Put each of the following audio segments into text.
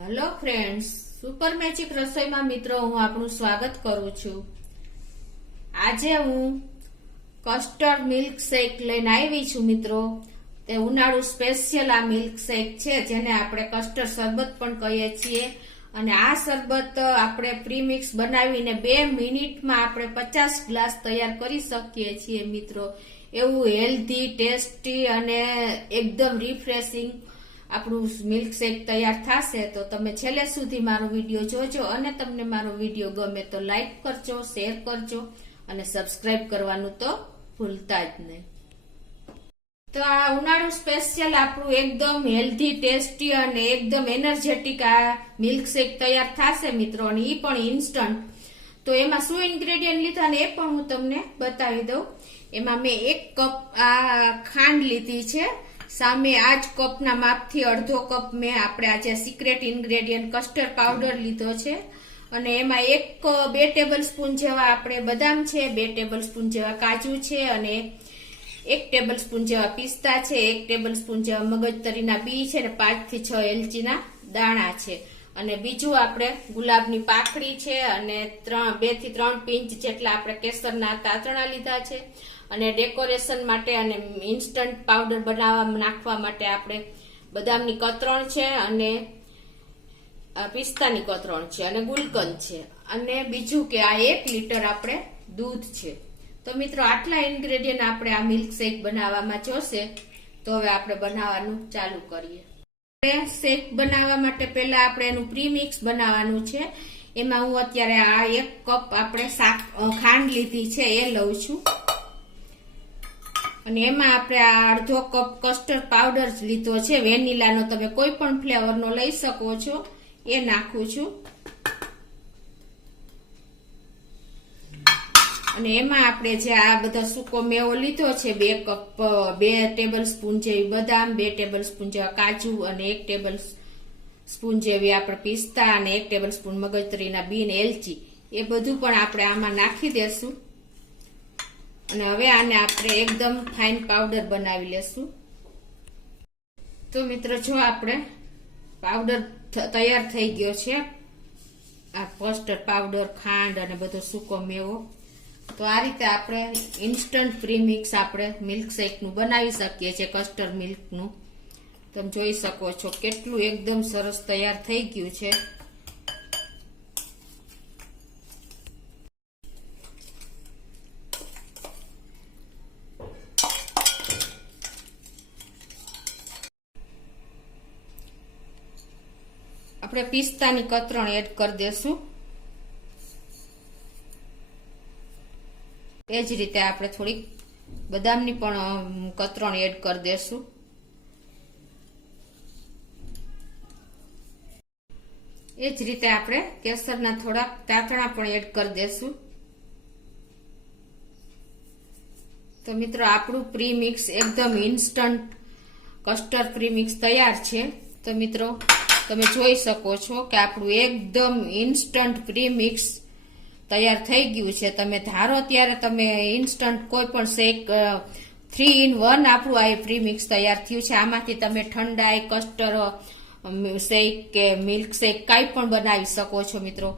Hello friends, super magic રસોઈમાં મિત્રો હું આપનું સ્વાગત કરું છું। આજે હું કસ્ટર્ડ મિલ્ક શેક લઈને આવી છું મિત્રો। તે ઉનાળુ સ્પેશિયલ આ મિલ્ક શેક છે, જેને આપણે કસ્ટર્ડ શરબત પણ કહીએ છીએ। અને આ શરબત આપણે પ્રીમિક્સ બનાવીને 2 મિનિટમાં આપણે 50 ગ્લાસ તૈયાર કરી શકીએ છીએ મિત્રો। એવું હેલ્ધી, ટેસ્ટી અને એકદમ રિફ્રેશિંગ આપણું મિલ્ક શેક તૈયાર થશે। તો તમે છેલ્લે સુધી મારો વિડીયો જોજો અને તમને મારો વિડીયો ગમે તો લાઈક કરજો, શેર કરજો અને સબસ્ક્રાઇબ કરવાનું તો ભૂલતા જ નહીં। તો આ ઉનાળુ સ્પેશિયલ આપણું એકદમ હેલ્ધી, ટેસ્ટી અને એકદમ એનર્જેટિક આ મિલ્ક શેક તૈયાર થશે મિત્રો, અને એ પણ ઇન્સ્ટન્ટ। તો એમાં શું ઇન્ગ્રેડિયન્ટ લીધા ને એ પણ હું તમને બતાવી દઉં। એમાં મેં 1 કપ આ ખાંડ લીધી છે, સામે આ જ કપના માપથી અડધો કપ મેં આપણે આજે સિક્રેટ ઇન્ગ્રેડિયન્ટ કસ્ટર્ડ પાવડર લીધો છે, અને એમાં 2 ટેબલ સ્પૂન જેવા આપણે બદામ છે, 2 ટેબલ સ્પૂન જેવા કાજુ છે, અને 1 ટેબલ સ્પૂન જેવા પિસ્તા છે, 1 ટેબલ સ્પૂન જેવા મગજતરીના બી છે, અને 5 થી 6 એલચીના દાણા છે, અને બીજું આપણે ગુલાબની પાકડી છે, અને 2 થી 3 પિંચ જેટલા આપણે કેસરના તાતણા લીધા છે, અને ડેકોરેશન માટે અને ઇન્સ્ટન્ટ પાવડર બનાવવા નાખવા માટે આપણે બદામની કતરણ છે, અને પિસ્તાની કતરણ છે, અને ગુલકંદ છે, અને બીજું કે આ 1 લીટર આપણે દૂધ છે। તો મિત્રો આટલા ઇન્ગ્રેડિયન્ટ આપણે આ મિલ્ક શેક બનાવવામાં જોશે। તો હવે આપણે બનાવવાનું ચાલુ કરીએ। શેક બનાવવા માટે પહેલા આપણે એનું પ્રીમિક્સ બનાવવાનું છે। એમાં હું અત્યારે આ 1 કપ આપણે ખાંડ લીધી છે એ લઉં છું, અને એમાં આપણે આ અડધો કપ કસ્ટર્ડ પાવડર લીધો છે, વેનીલાનો તમે કોઈ પણ ફ્લેવરનો લઈ શકો છો, એ નાખું છું। અને એમાં આપણે જે આ બધો સૂકો મેવો લીધો છે, 2 ટેબલ સ્પૂન જેવી બદામ, 2 ટેબલ સ્પૂન જેવા કાજુ, અને 1 ટેબલ સ્પૂન જેવી આપણે પિસ્તા, અને 1 ટેબલ સ્પૂન મગજતરીના બી ને એલચી, એ બધું પણ આપણે આમાં નાખી દેશું। અને હવે આને આપણે એકદમ ફાઇન પાવડર બનાવી લેશું। તો મિત્રો જો આપણે પાવડર તૈયાર થઈ ગયો છે, આ કસ્ટર્ડ પાવડર, ખાંડ અને બધો સૂકો મેવો। તો આ રીતે આપણે ઇન્સ્ટન્ટ પ્રીમિક્સ આપણે મિલ્ક શેકનું બનાવી શકીએ છીએ, કસ્ટર્ડ મિલ્કનું। તમે જોઈ શકો છો કેટલું એકદમ સરસ તૈયાર થઈ ગયું છે। આપણે પિસ્તાની કતરણ એડ કરી દેશું। એ જ રીતે આપણે થોડીક બદામની પણ કતરણ એડ કરી દેશું। એ જ રીતે આપણે કેસરના થોડાક તાતણા પણ એડ કરી દેશું। તો મિત્રો આપણું પ્રીમિક્સ એકદમ ઇન્સ્ટન્ટ કસ્ટર્ડ પ્રીમિક્સ તૈયાર છે। તો મિત્રો તમે જોઈ શકો છો કે આપણું એકદમ ઇન્સ્ટન્ટ પ્રીમિક્સ તૈયાર થઈ ગયું છે। તમે ધારો ત્યારે તમે ઇન્સ્ટન્ટ કોઈ પણ શેક 3 in 1 આપણું આ પ્રીમિક્સ તૈયાર થયું છે। આમાંથી તમે ઠંડાઈ, કસ્ટર્ડ શેક કે મિલ્ક શેક કાંઈ પણ બનાવી શકો છો મિત્રો।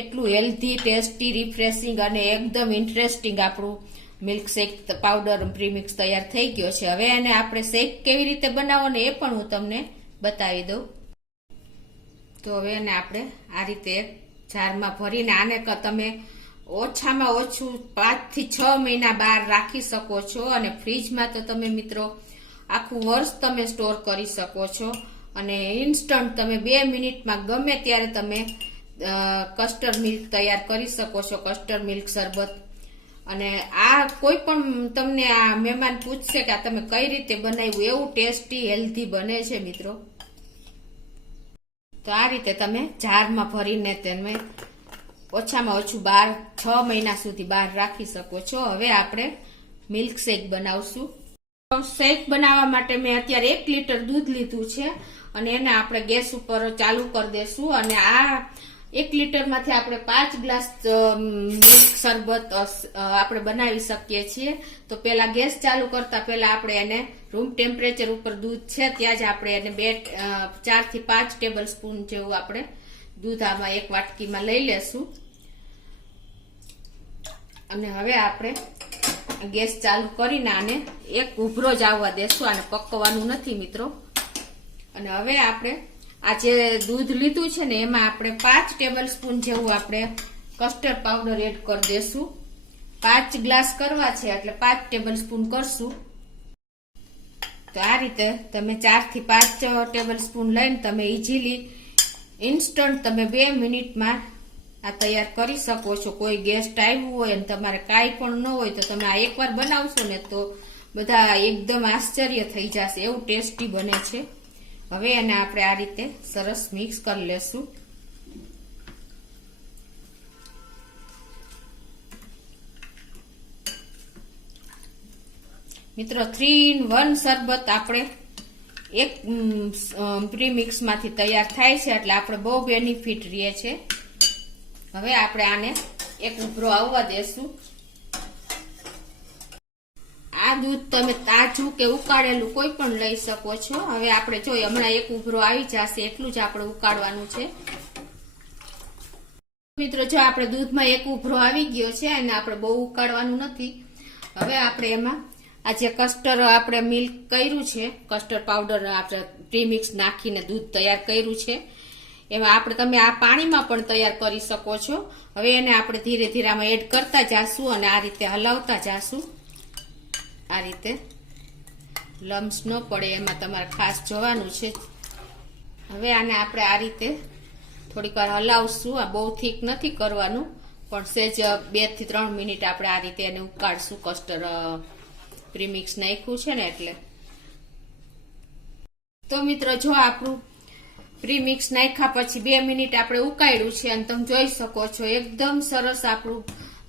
એટલું હેલ્ધી, ટેસ્ટી, રિફ્રેશિંગ અને એકદમ ઇન્ટરેસ્ટિંગ આપણું મિલ્ક શેક પાવડર પ્રીમિક્સ તૈયાર થઈ ગયો છે। હવે એને આપણે શેક કેવી રીતે બનાવવાનો એ પણ હું તમને બતાવી દઉં। તો હવે એને આપણે આ રીતે જારમાં ભરીને આને તમે ઓછામાં ઓછું 5 થી 6 મહિના બહાર રાખી શકો છો, અને ફ્રીજમાં તો તમે મિત્રો આખું વર્ષ તમે સ્ટોર કરી શકો છો। અને ઇન્સ્ટન્ટ તમે 2 મિનિટમાં ગમે ત્યારે તમે કસ્ટર્ડ મિલ્ક તૈયાર કરી શકો છો, કસ્ટર્ડ મિલ્ક શરબત। અને આ કોઈ પણ તમને આ મહેમાન પૂછશે કે આ તમે કઈ રીતે બનાવ્યું, એવું ટેસ્ટી, હેલ્ધી બને છે મિત્રો। તો આ રીતે તમે જારમાં ભરીને તમે ઓછામાં ઓછું 6 મહિના સુધી બહાર રાખી શકો છો। હવે આપણે મિલ્ક શેક બનાવશું। શેક બનાવવા માટે મેં અત્યારે 1 લીટર દૂધ લીધું છે, અને એને આપણે ગેસ ઉપર ચાલુ કરી દેશું। અને આ 1 લીટરમાંથી આપણે 5 ગ્લાસ મિલ્ક શરબત આપણે બનાવી શકીએ છીએ. તો પેલા ગેસ ચાલુ કરતા પહેલા આપણે એને રૂમ ટેમ્પરેચર ઉપર દૂધ છે ત્યાં જ આપણે એને 4 થી 5 ટેબલ સ્પૂન જેવું આપણે દૂધ આમાં એક વાટકીમાં લઈ લેશું. અને હવે આપણે ગેસ ચાલુ કરીને આને એક ઉભરો જ આવવા દેશું. આને પકવવાનું નથી મિત્રો. અને હવે આપણે આ જે દૂધ લીધું છે ને એમાં આપણે 5 ટેબલ સ્પૂન જેવું આપણે કસ્ટર્ડ પાવડર એડ કરી દેશું. 5 ગ્લાસ કરવા છે એટલે 5 ટેબલ સ્પૂન કરશું. તો આ રીતે તમે 4 થી 5 ટેબલ સ્પૂન લઈને તમે ઇઝીલી ઇન્સ્ટન્ટ તમે 2 મિનિટમાં આ તૈયાર કરી શકો છો. કોઈ ગેસ્ટ આવ્યું હોય અને તમારે કાંઈ પણ ન હોય તો તમે આ એકવાર બનાવશો ને તો બધા એકદમ આશ્ચર્ય થઈ જશે, એવું ટેસ્ટી બને છે. હવે એને આપણે આ રીતે સરસ મિક્સ કરી લેશું. મિત્રો 3-in-1 શરબત આપણે એક પ્રીમિક્સ માંથી તૈયાર થાય છે એટલે આપણે બહુ બેનિફિટ રહે છે. હવે આપણે આને એક ઉભરો આવવા દેશું. આ દૂધ તમે તાજું કે ઉકાળેલું કોઈ પણ લઈ શકો છો. હવે આપણે જોઈએ હમણાં એક ઉભરો આવી જશે એટલું જ આપણે ઉકાળવાનું છે. મિત્રો જો આપણે દૂધમાં એક ઉભરો આવી ગયો છે અને આપણે બહુ ઉકાળવાનું નથી. હવે આપણે એમાં આ જે કસ્ટર્ડ આપણે મિલ્ક કર્યું છે, કસ્ટર્ડ પાવડર આપણે પ્રીમિક્સ નાખીને દૂધ તૈયાર કર્યું છે એમાં આપણે તમે આ પાણીમાં પણ તૈયાર કરી શકો છો. હવે એને આપણે ધીરે ધીરે આમાં એડ કરતા જાશું અને આ રીતે હલાવતા જાશું. આ રીતે લમ્સ ન પડે એમાં તમારે ખાસ જોવાનું છે. હવે આને આપણે આ રીતે થોડીક વાર હલાવશું. આ બહુ થીક નથી કરવાનું પણ સેજ 2 થી 3 મિનિટ આપણે આ રીતે એને ઉકાળશું. કસ્ટર્ડ પ્રીમિક્સ નાખ્યું છે ને એટલે. તો મિત્રો જો આપણું પ્રીમિક્સ નાખ્યા પછી 2 મિનિટ આપણે ઉકાળ્યું છે અને તમે જોઈ શકો છો એકદમ સરસ આપણું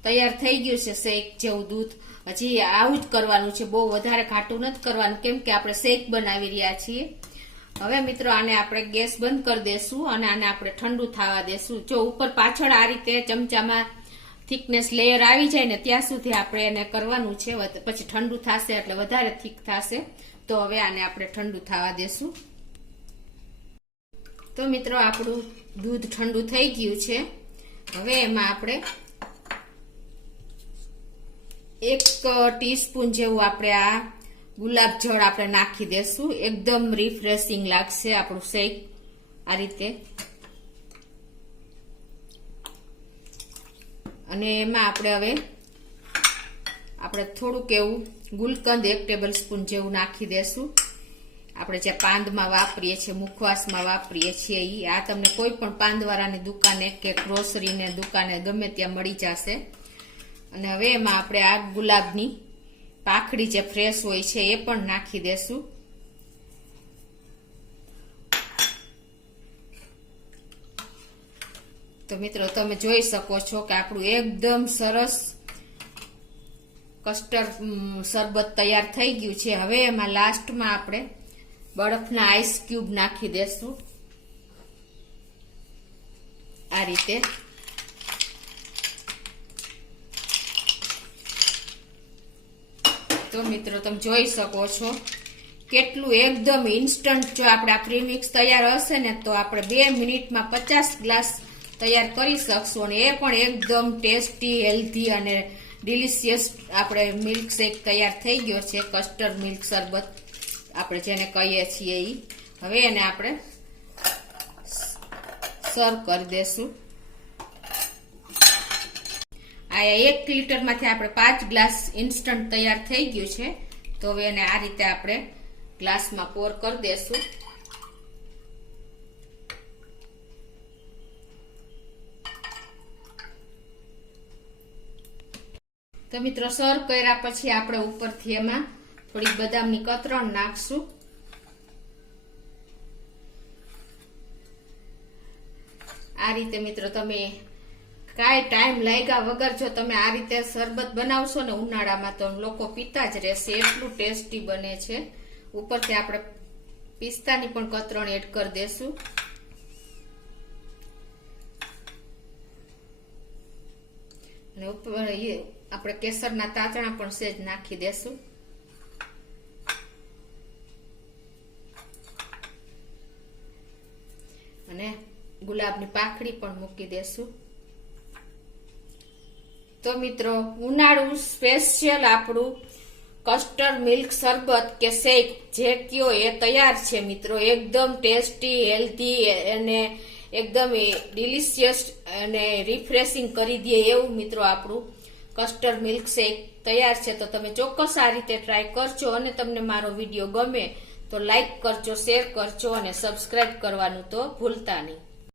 તૈયાર થઈ ગયું છે શેક જેવું દૂધ. હજી આવું જ કરવાનું છે, બહુ વધારે ઘાટું નથી કરવાનું કેમ કે આપણે શેક બનાવી રહ્યા છીએ. હવે મિત્રો આને આપણે ગેસ બંધ કરી દેશું અને આને આપણે ઠંડુ થવા દેશું. જો ઉપર પાછળ આ રીતે ચમચામાં થિકનેસ લેયર આવી જાય ને ત્યાં સુધી આપણે એને કરવાનું છે. પછી ઠંડુ થશે એટલે વધારે થીક થશે. તો હવે આને આપણે ઠંડુ થવા દેશું. તો મિત્રો આપણું દૂધ ઠંડુ થઈ ગયું છે. હવે એમાં આપણે 1 ટીસ્પૂન જેવું આપણે આ ગુલાબ જળ આપણે નાખી દેશું. એકદમ રિફ્રેશિંગ લાગશે આપણું શેક આ રીતે. અને એમાં આપણે હવે આપણે થોડુંક એવું ગુલકંદ 1 ટેબલ સ્પૂન જેવું નાખી દેશું. આપણે જે પાંદમાં વાપરીએ છીએ, મુખવાસમાં વાપરીએ છીએ એ આ તમને કોઈ પણ પાંદવાળાની દુકાને કે ગ્રોસરીની દુકાને ગમે ત્યાં મળી જશે. અને હવે એમાં આપણે આ ગુલાબની પાખડી જે ફ્રેશ હોય છે એ પણ નાખી દેશું. તો મિત્રો તમે જોઈ શકો છો કે આપણું એકદમ સરસ કસ્ટર્ડ શરબત તૈયાર થઈ ગયું છે. હવે એમાં લાસ્ટમાં આપણે બરફના આઈસ ક્યુબ નાખી દેશું આ રીતે. તો મિત્રો તમે જોઈ શકો છો કેટલું એકદમ ઇન્સ્ટન્ટ. જો આપણે આ પ્રીમિક્સ તૈયાર હશે ને તો આપણે 2 મિનિટમાં 50 ગ્લાસ તૈયાર કરી શકશું. અને એ પણ એકદમ ટેસ્ટી, હેલ્ધી અને ડિલિશિયસ આપણે મિલ્ક શેક તૈયાર થઈ ગયો છે. કસ્ટર્ડ મિલ્ક શરબત આપણે જેને કહીએ છીએ એ. હવે એને આપણે સર્વ કરી દેશું. આ 1 લીટરમાંથી આપણે 5 ગ્લાસ ઇન્સ્ટન્ટ તૈયાર થઈ ગયું છે. તો હવે એને આ રીતે આપણે ગ્લાસમાં પોર કરી દેશું. તો મિત્રો સર્વ કર્યા પછી આપણે ઉપરથી એમાં થોડીક બદામની કતરણ નાખશું. આ રીતે મિત્રો તમે કાંઈ ટાઈમ લાગ્યા વગર જો તમે આ રીતે શરબત બનાવશો ને ઉનાળામાં તો લોકો પીતા જ રહેશે, એટલું ટેસ્ટી બને છે. ઉપરથી આપણે પિસ્તાની પણ કતરણ એડ કરી દેશું. અને ઉપર આપણે કેસરના તાતણા પણ સહેજ નાખી દેશું. અને ગુલાબની પાંખડી પણ મૂકી દેશું. તો મિત્રો, ઉનાળુ સ્પેશિયલ આપણું કસ્ટર્ડ મિલ્ક શરબત કે શેક જે કયો એ તૈયાર છે મિત્રો. એકદમ ટેસ્ટી, હેલ્ધી અને એકદમ ડિલિશિયસ અને રિફ્રેશિંગ કરી દે એવું મિત્રો આપણું કસ્ટર્ડ મિલ્ક શેક તૈયાર છે. તો તમે ચોક્કસ આ રીતે ટ્રાય કરજો અને તમને મારો વિડીયો ગમે તો લાઈક કરજો, શેર કરજો અને સબસ્ક્રાઇબ કરવાનું તો ભૂલતા નહીં.